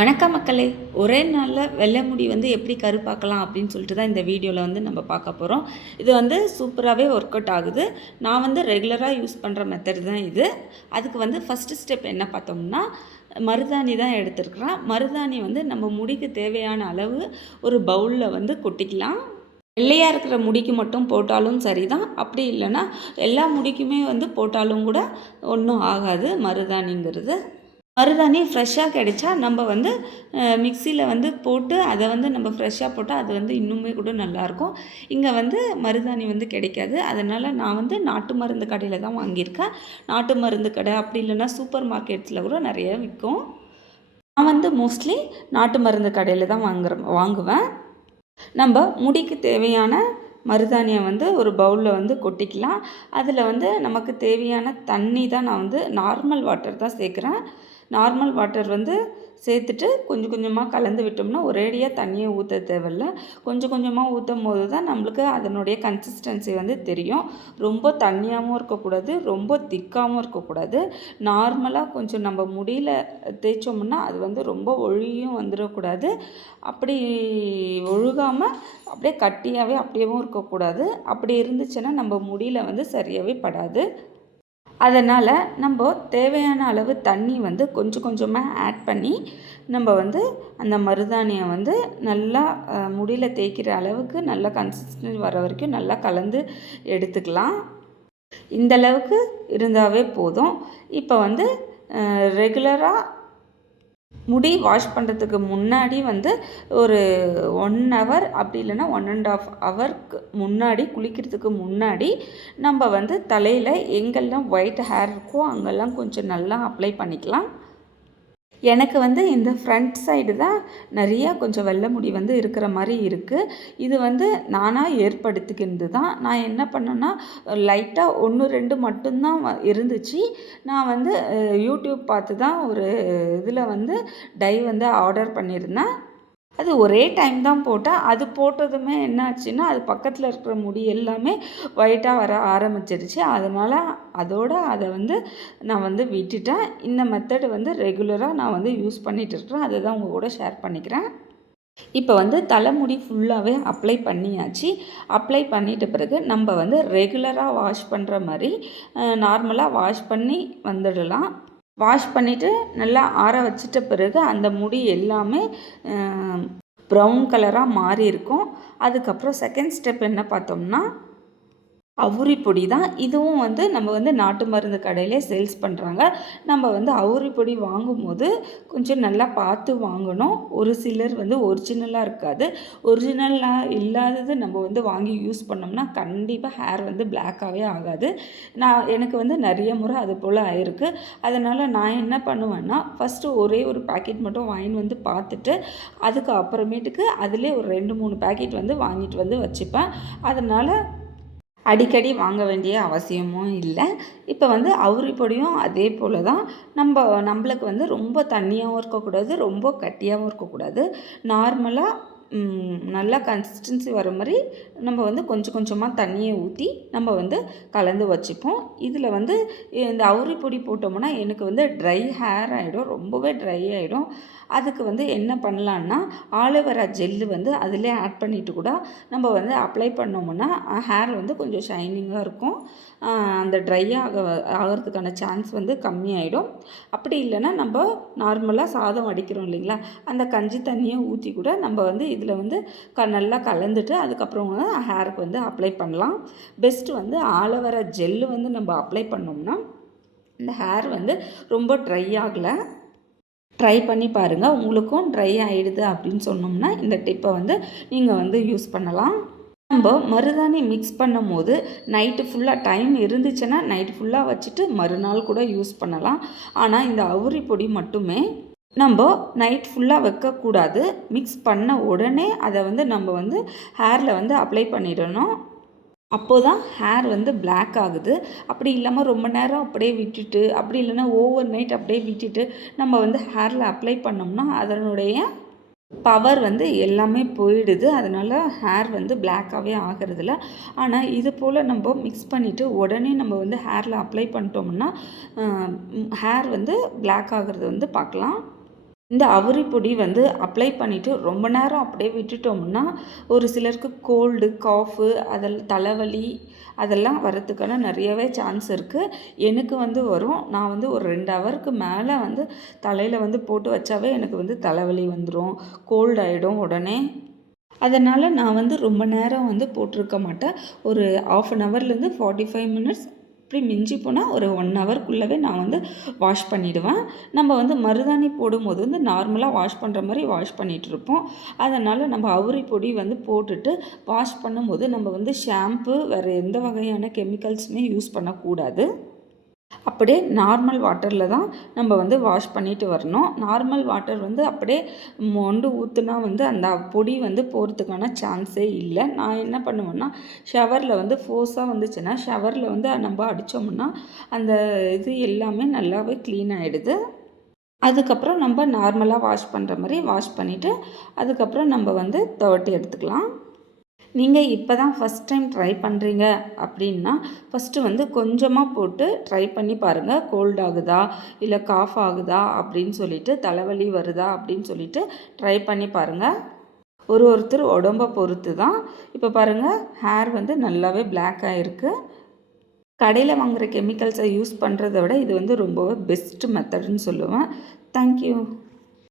வணக்கம் மக்களே. ஒரே நாளில் வெள்ளை முடி எப்படி கருப்பாக்கலாம் அப்படின்னு சொல்லிட்டு தான் இந்த வீடியோவில் நம்ம பார்க்க போகிறோம். இது சூப்பராகவே ஒர்க் அவுட் ஆகுது. நான் ரெகுலராக யூஸ் பண்ணுற மெத்தட் தான் இது. அதுக்கு ஃபஸ்ட்டு ஸ்டெப் என்ன பார்த்தோம்னா, மருதாணி தான் எடுத்துருக்குறேன். மருதாணி நம்ம முடிக்கு தேவையான அளவு ஒரு பவுலில் கொட்டிக்கலாம். வெள்ளையாக இருக்கிற முடிக்கு மட்டும் போட்டாலும் சரி தான். அப்படி இல்லைன்னா எல்லா முடிக்குமே போட்டாலும் கூட ஒன்றும் ஆகாது மருதாணிங்கிறது. மருதாணி ஃப்ரெஷ்ஷாக கிடைச்சா நம்ம மிக்சியில் போட்டு அதை நம்ம ஃப்ரெஷ்ஷாக போட்டால் அது இன்னுமே கூட நல்லாயிருக்கும். இங்கே மருதாணி கிடைக்காது. அதனால் நான் நாட்டு மருந்து கடையில் தான் வாங்கியிருக்கேன். நாட்டு மருந்து கடை அப்படி இல்லைன்னா சூப்பர் மார்க்கெட்ஸில் கூட நிறைய விற்கும். நான் மோஸ்ட்லி நாட்டு மருந்து கடையில் தான் வாங்குவேன். நம்ம முடிக்கு தேவையான மருதாணியை ஒரு பவுலில் கொட்டிக்கலாம். அதில் நமக்கு தேவையான தண்ணி தான் நான் நார்மல் வாட்டர் தான் சேர்க்குறேன். நார்மல் வாட்டர் சேர்த்துட்டு கொஞ்சம் கொஞ்சமாக கலந்து விட்டோம்னா ஒரேடியாக தண்ணியை ஊற்ற தேவையில்ல. கொஞ்சம் கொஞ்சமாக ஊற்றும் போது தான் நம்மளுக்கு அதனுடைய கன்சிஸ்டன்சி தெரியும். ரொம்ப தண்ணியாகவும் இருக்கக்கூடாது, ரொம்ப திக்காகவும் இருக்கக்கூடாது. நார்மலாக கொஞ்சம் நம்ம முடியில் தேய்ச்சோம்னா அது ரொம்ப ஒழுகியும் வந்துடக்கூடாது. அப்படி ஒழுகாமல் அப்படியே கட்டியாகவே அப்படியேவும் இருக்கக்கூடாது. அப்படி இருந்துச்சுன்னா நம்ம முடியில் சரியாகவே படாது. அதனால் நம்ம தேவையான அளவு தண்ணி கொஞ்சம் கொஞ்சமாக ஆட் பண்ணி நம்ம அந்த மருதாணியை நல்லா முடியில் தேய்க்கிற அளவுக்கு நல்லா கன்சிஸ்டன்சி வர வரைக்கும் நல்லா கலந்து எடுத்துக்கலாம். இந்த அளவுக்கு இருந்தாவே போதும். இப்போ ரெகுலராக முடி வாஷ் பண்ணுறதுக்கு முன்னாடி ஒரு 1 ஹவர் அப்படி இல்லைன்னா 1.5 ஹவருக்கு முன்னாடி குளிக்கிறதுக்கு முன்னாடி நம்ம தலையில் எங்கெல்லாம் ஒயிட் ஹேர் இருக்கோ அங்கெல்லாம் கொஞ்சம் நல்லா அப்ளை பண்ணிக்கலாம். எனக்கு இந்த ஃப்ரண்ட் சைடு தான் நிறையா கொஞ்சம் வெள்ளை முடி இருக்கிற மாதிரி இருக்குது. இது நானாக ஏற்படுத்திக்கிறது தான். நான் என்ன பண்ணேன்னா, லைட்டாக 1, 2 மட்டும்தான் இருந்துச்சு. நான் யூடியூப் பார்த்து தான் ஒரு இதில் டை ஆர்டர் பண்ணியிருந்தேன். அது ஒரே டைம் தான் போட்டேன். அது போட்டதுமே என்ன ஆச்சுன்னா, அது பக்கத்தில் இருக்கிற முடி எல்லாமே ஒயிட்டாக வர ஆரம்பிச்சிருச்சு. அதனால் அதை நான் விட்டுட்டேன். இந்த மெத்தடு ரெகுலராக நான் யூஸ் பண்ணிகிட்டு இருக்கிறேன். அதை தான் உங்கள் கூட ஷேர் பண்ணிக்கிறேன். இப்போ தலைமுடி ஃபுல்லாகவே அப்ளை பண்ணியாச்சு. அப்ளை பண்ணிட்ட பிறகு நம்ம ரெகுலராக வாஷ் பண்ணுற மாதிரி நார்மலாக வாஷ் பண்ணி வந்துடலாம். வாஷ் பண்ணிவிட்டு நல்லா ஆற வச்சிட்ட பிறகு அந்த முடி எல்லாமே ப்ரௌன் கலராக மாறி இருக்கும். அதுக்கப்புறம் செகண்ட் ஸ்டெப் என்ன பார்த்தோம்னா, அவுரி பொடி தான். இதுவும் நம்ம நாட்டு மருந்து கடையிலே சேல்ஸ் பண்ணுறாங்க. நம்ம அவுரி பொடி வாங்கும்போது கொஞ்சம் நல்லா பார்த்து வாங்கணும். ஒரு சிலர் ஒரிஜினலாக இருக்காது. ஒரிஜினலாக இல்லாதது நம்ம வாங்கி யூஸ் பண்ணோம்னா கண்டிப்பாக ஹேர் பிளாக்காகவே ஆகாது. எனக்கு நிறைய முறை அது போல் ஆயிருக்கு. அதனால் நான் என்ன பண்ணுவேன்னா, ஃபஸ்ட்டு ஒரே ஒரு பேக்கெட் மட்டும் வாங்கிட்டு பார்த்துட்டு அதுக்கு அப்புறமேட்டுக்கு அதிலே ஒரு 2, 3 பேக்கெட் வாங்கிட்டு வச்சுப்பேன். அதனால் அடிக்கடி வாங்க வேண்டிய அவசியமும் இல்லை. இப்போ அவுரி பொடியும் அதே போல் தான். நம்மளுக்கு ரொம்ப தண்ணியாகவும் இருக்கக்கூடாது, ரொம்ப கட்டியாகவும் இருக்கக்கூடாது. நார்மலாக நல்லா கன்சிஸ்டன்சி வர மாதிரி நம்ம கொஞ்சம் கொஞ்சமாக தண்ணியை ஊற்றி நம்ம கலந்து வச்சுப்போம். இதில் இந்த அவுரி பொடி போட்டோம்னா எனக்கு ட்ரை ஹேர் ஆகிடும், ரொம்பவே ட்ரை ஆகிடும். அதுக்கு என்ன பண்ணலான்னா, ஆலோவேரா ஜெல்லு அதிலே ஆட் பண்ணிவிட்டு கூட நம்ம அப்ளை பண்ணோம்னா ஹேர் கொஞ்சம் ஷைனிங்காக இருக்கும். அந்த ட்ரை ஆகிறதுக்கான சான்ஸ் கம்மியாயிடும். அப்படி இல்லைன்னா நம்ம நார்மலாக சாதம் வடிக்கிறோம் இல்லைங்களா, அந்த கஞ்சி தண்ணியை ஊற்றி கூட நம்ம இதில் நல்லா கலந்துட்டு அதுக்கப்புறம் ஹேருக்கு அப்ளை பண்ணலாம். பெஸ்ட்டு ஆலோவேரா ஜெல்லு நம்ம அப்ளை பண்ணோம்னா இந்த ஹேர் ரொம்ப ட்ரை ஆகலை. ட்ரை பண்ணி பாருங்கள். உங்களுக்கும் ட்ரை ஆகிடுது அப்படின்னு சொன்னோம்னா இந்த டிப்பை நீங்கள் யூஸ் பண்ணலாம். நம்ம மருதாணி மிக்ஸ் பண்ணும் போது நைட்டு ஃபுல்லாக டைம் இருந்துச்சுன்னா நைட்டு ஃபுல்லாக வச்சுட்டு மறுநாள் கூட யூஸ் பண்ணலாம். ஆனால் இந்த அவுரி பொடி மட்டுமே நம்ம நைட் ஃபுல்லாக வைக்கக்கூடாது. மிக்ஸ் பண்ண உடனே அதை நம்ம ஹேரில் அப்ளை பண்ணிடணும். அப்போது தான் ஹேர் பிளாக் ஆகுது. அப்படி இல்லாமல் ரொம்ப நேரம் அப்படியே விட்டுட்டு, அப்படி இல்லைன்னா ஓவர் நைட் அப்படியே விட்டுட்டு நம்ம ஹேரில் அப்ளை பண்ணோம்னா அதனுடைய பவர் எல்லாமே போயிடுது. அதனால் ஹேர் பிளாக்காகவே ஆகிறதில்ல. ஆனால் இது போல் நம்ம மிக்ஸ் பண்ணிவிட்டு உடனே நம்ம ஹேரில் அப்ளை பண்ணிட்டோம்னா ஹேர் பிளாக் ஆகிறது பார்க்கலாம். இந்த அவுரி பொடி வந்து அப்ளை பண்ணிவிட்டு ரொம்ப நேரம் அப்படியே விட்டுட்டோம்னா ஒரு சிலருக்கு கோல்டு காஃபு தலைவலி அதெல்லாம் வரத்துக்கான நிறையவே சான்ஸ் இருக்குது. எனக்கு வந்து வரும். நான் வந்து ஒரு 2 ஹவருக்கு மேலே வந்து தலையில் வந்து போட்டு வச்சாவே எனக்கு வந்து தலைவலி வந்துடும், கோல்டு ஆகிடும் உடனே. அதனால் நான் வந்து ரொம்ப நேரம் வந்து போட்டிருக்க மாட்டேன். ஒரு 1/2 ஹவர்லேருந்து 45 மினிட்ஸ், இப்படி மிஞ்சி போனால் ஒரு 1 ஹவருக்குள்ளவே நான் வந்து வாஷ் பண்ணிவிடுவேன். நம்ம வந்து மருதாணி போடும்போது வந்து நார்மலாக வாஷ் பண்ணுற மாதிரி வாஷ் பண்ணிகிட்ருப்போம். அதனால் நம்ம அவுரி பொடி வந்து போட்டுட்டு வாஷ் பண்ணும்போது நம்ம வந்து ஷாம்பு வேறு எந்த வகையான கெமிக்கல்ஸுமே யூஸ் பண்ணக்கூடாது. அப்படியே நார்மல் வாட்டரில் தான் நம்ம வந்து வாஷ் பண்ணிட்டு வரணும். நார்மல் வாட்டர் வந்து அப்படியே மொண்டு ஊற்றுனா வந்து அந்த பொடி வந்து போகிறதுக்கான சான்ஸே இல்லை. நான் என்ன பண்ணுவேன்னா, ஷவரில் வந்து ஃபோர்ஸாக வந்துச்சுன்னா ஷவரில் வந்து நம்ம அடித்தோம்னா அந்த இது எல்லாமே நல்லாவே க்ளீன் ஆகிடுது. அதுக்கப்புறம் நம்ம நார்மலாக வாஷ் பண்ணுற மாதிரி வாஷ் பண்ணிவிட்டு அதுக்கப்புறம் நம்ம வந்து துவட்டி எடுத்துக்கலாம். நீங்கள் இப்போ தான் ஃபஸ்ட் டைம் ட்ரை பண்ணுறீங்க அப்படின்னா ஃபஸ்ட்டு வந்து கொஞ்சமாக போட்டு ட்ரை பண்ணி பாருங்கள். கோல்ட் ஆகுதா இல்லை காஃப் ஆகுதா அப்படின்னு சொல்லிட்டு, தலைவலி வருதா அப்படின்னு சொல்லிட்டு ட்ரை பண்ணி பாருங்கள். ஒருத்தர் உடம்பை பொறுத்து தான். இப்போ பாருங்கள், ஹேர் வந்து நல்லாவே பிளாக் ஆகிருக்கு. கடையில் வாங்குகிற கெமிக்கல்ஸை யூஸ் பண்ணுறத விட இது வந்து ரொம்பவே பெஸ்ட் மெத்தட்னு சொல்லுவேன். தேங்க்யூ.